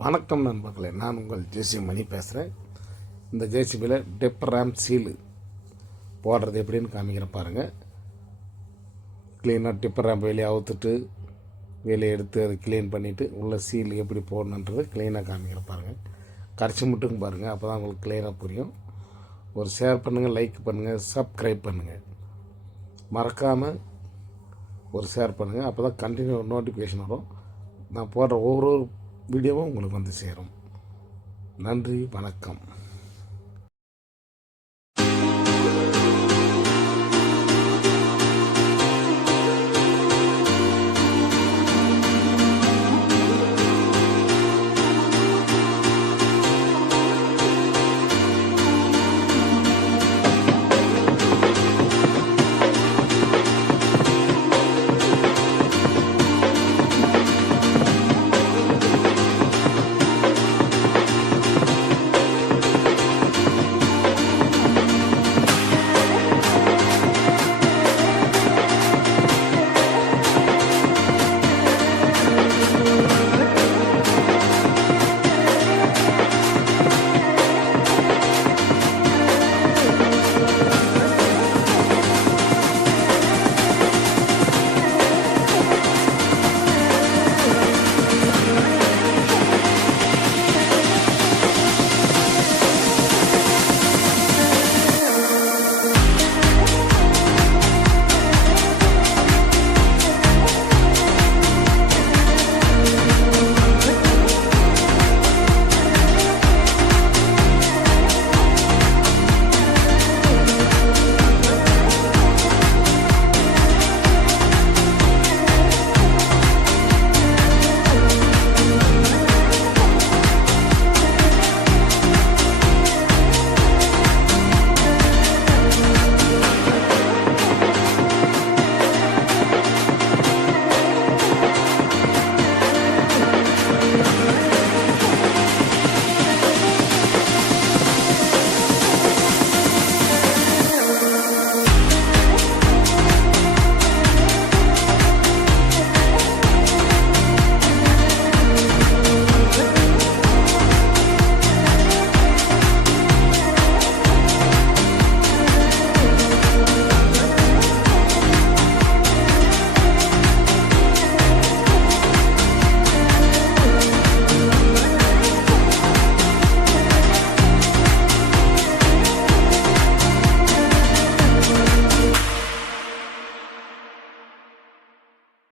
வணக்கம் நண்பர்களே, நான் உங்கள் JCB மணி பேசுகிறேன். இந்த JCBயில் டெப்பர் ரேம் சீலு போடுறது எப்படின்னு காமிக்கிற பாருங்கள். க்ளீனாக டிப்பர் ரேம் வெளியே அவுத்துட்டு வெளியே எடுத்து அதை க்ளீன் பண்ணிவிட்டு உள்ள சீல் எப்படி போடணுன்றது க்ளீனாக காமிக்கிற பாருங்கள். கரைச்சி மட்டும் பாருங்கள், அப்போ தான் உங்களுக்கு க்ளீனாக புரியும். ஒரு ஷேர் பண்ணுங்கள், லைக் பண்ணுங்கள், சப்ஸ்கிரைப் பண்ணுங்கள். மறக்காமல் ஒரு ஷேர் பண்ணுங்கள், அப்போ தான் கண்டினியூ நோட்டிஃபிகேஷன் வரும். நான் போடுற ஒவ்வொரு வீடியோவும் உங்களுக்கு வந்து சேரும். நன்றி, வணக்கம்.